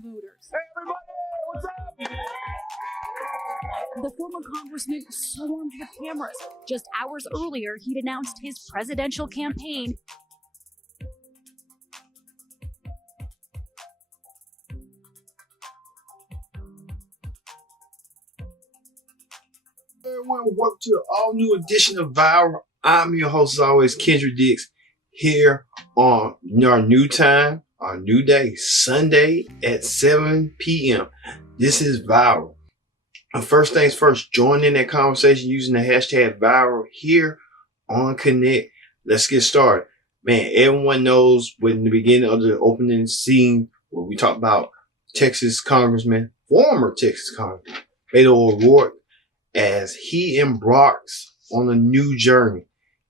voters. Hey everybody, what's up? The former congressman swarmed with cameras. Just hours earlier, he'd announced his presidential campaign. Everyone, welcome to an all-new edition of Viral. I'm your host, as always, Kendra Dix, here on our new time, our new day, Sunday at 7 p.m. This is Viral. First things first, join in that conversation using the hashtag Viral here on Connect. Let's get started. Man, everyone knows when the beginning of the opening scene, where we talk about former Texas Congressman, Beto O'Rourke, as he embarks on a new journey.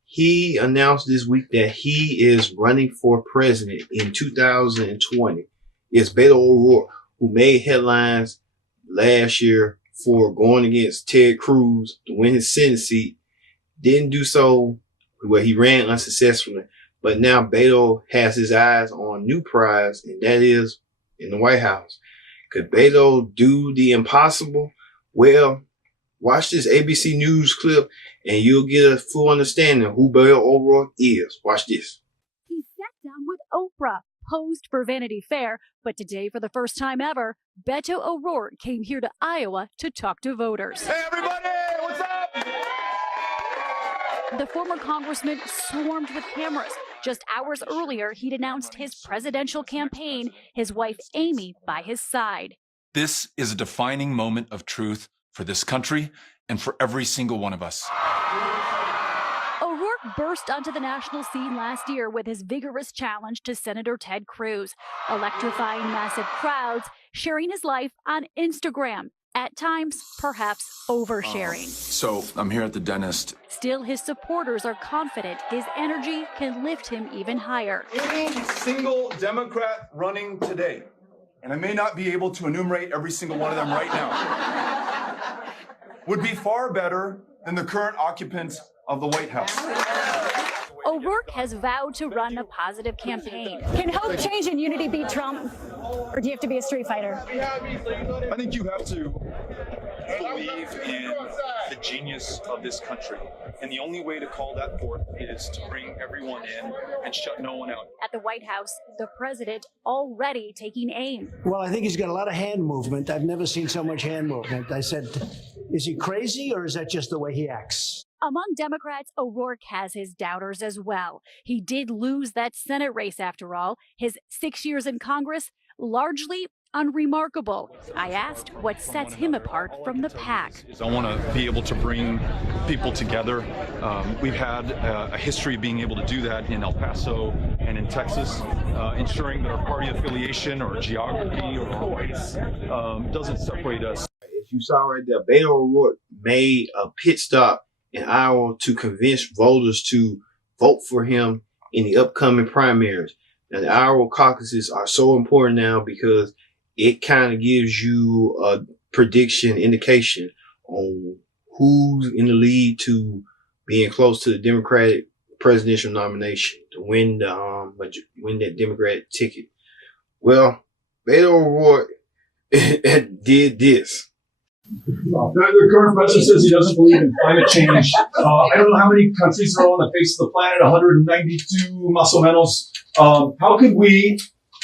He announced this week that he is running for president in 2020. It's Beto O'Rourke, who made headlines last year for going against Ted Cruz to win his Senate seat. Didn't do so, well, he ran unsuccessfully. But now Beto has his eyes on a new prize, and that is in the White House. Could Beto do the impossible? Well, watch this ABC News clip and you'll get a full understanding of who Beto O'Rourke is. Watch this. He sat down with Oprah, posed for Vanity Fair, but today, for the first time ever, Beto O'Rourke came here to Iowa to talk to voters. Hey everybody, what's up? The former congressman swarmed with cameras. Just hours earlier, he'd announced his presidential campaign, his wife Amy by his side. This is a defining moment of truth for this country and for every single one of us. O'Rourke burst onto the national scene last year with his vigorous challenge to Senator Ted Cruz, electrifying massive crowds, sharing his life on Instagram, at times perhaps oversharing. So I'm here at the dentist. Still, his supporters are confident his energy can lift him even higher. Any single Democrat running today, and I may not be able to enumerate every single one of them right now, would be far better than the current occupants of the White House. O'Rourke has vowed to run a positive campaign. Can hope, change, and unity beat Trump? Or do you have to be a street fighter? I think you have to believe in the genius of this country. And the only way to call that forth is to bring everyone in and shut no one out. At the White House, the president already taking aim. Well, I think he's got a lot of hand movement. I've never seen so much hand movement. I said, is he crazy or is that just the way he acts? Among Democrats, O'Rourke has his doubters as well. He did lose that Senate race after all. His 6 years in Congress, largely unremarkable. I asked what sets him apart from the pack. I want to be able to bring people together. We've had a history of being able to do that in El Paso and in Texas, ensuring that our party affiliation or geography or our race doesn't separate us. As you saw right there, Beto O'Rourke made a pit stop in Iowa to convince voters to vote for him in the upcoming primaries. Now, the Iowa caucuses are so important now because it kind of gives you a prediction, indication on who's in the lead to being close to the Democratic presidential nomination to win that Democratic ticket. Well, Beto O'Rourke did this. The current president says he doesn't believe in climate change. I don't know how many countries are on the face of the planet, 192 muscle menos. How could we,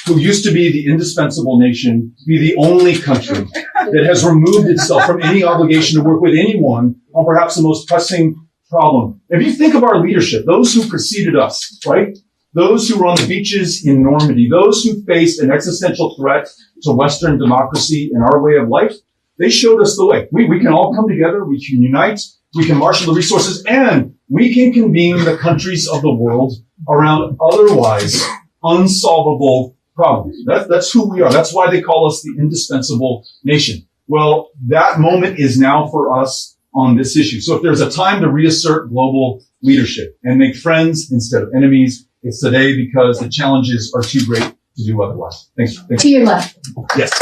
who used to be the indispensable nation, be the only country that has removed itself from any obligation to work with anyone on perhaps the most pressing problem? If you think of our leadership, those who preceded us, right? Those who were on the beaches in Normandy, those who faced an existential threat to Western democracy and our way of life, they showed us the way. We can all come together, we can unite, we can marshal the resources, and we can convene the countries of the world around otherwise unsolvable problems. That's who we are. That's why they call us the indispensable nation. Well, that moment is now for us on this issue. So if there's a time to reassert global leadership and make friends instead of enemies, it's today because the challenges are too great to do otherwise. Thanks. To your left. Yes.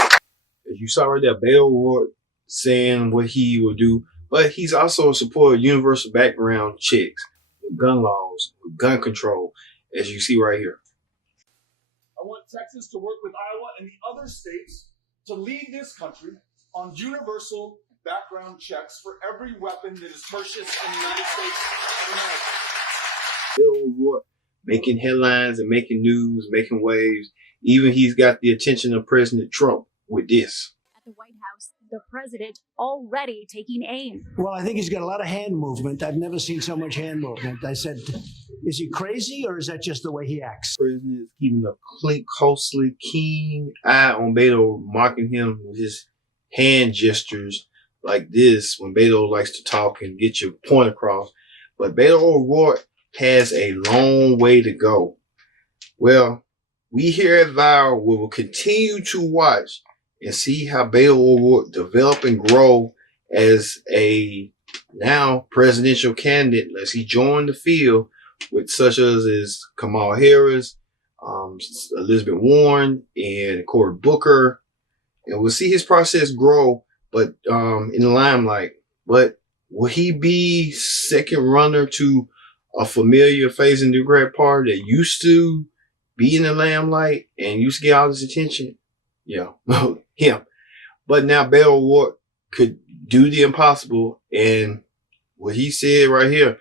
As you saw right there, Beto O'Rourke saying what he will do, but he's also a supporter of universal background checks, with gun laws, with gun control, as you see right here. I want Texas to work with Iowa and the other states to lead this country on universal background checks for every weapon that is purchased in the United States of America. Beto O'Rourke making headlines and making news, making waves. Even he's got the attention of President Trump with this. At the White House, the president already taking aim. Well, I think he's got a lot of hand movement. I've never seen so much hand movement. I said, is he crazy or is that just the way he acts? The president is keeping a closely keen eye on Beto, marking him with his hand gestures like this when Beto likes to talk and get your point across. But Beto O'Rourke has a long way to go. Well, we here at Viral will continue to watch and see how Beto O'Rourke develop and grow as a now presidential candidate as he joined the field with such as Kamala Harris, Elizabeth Warren, and Cory Booker. And we'll see his process grow, but in the limelight. But will he be second runner to a familiar face in the Democratic Party that used to be in the limelight and used to get all this attention? Yeah, him. But now Beto O'Rourke could do the impossible, and what he said right here.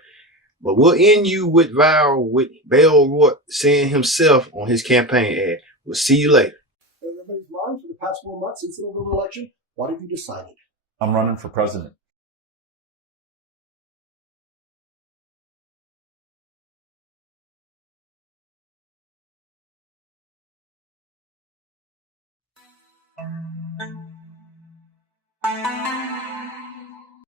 But we'll end you with Viral with Beto O'Rourke saying himself on his campaign ad. We'll see you later. Everybody's run for the past 4 months since the November election. What have you decided? I'm running for president.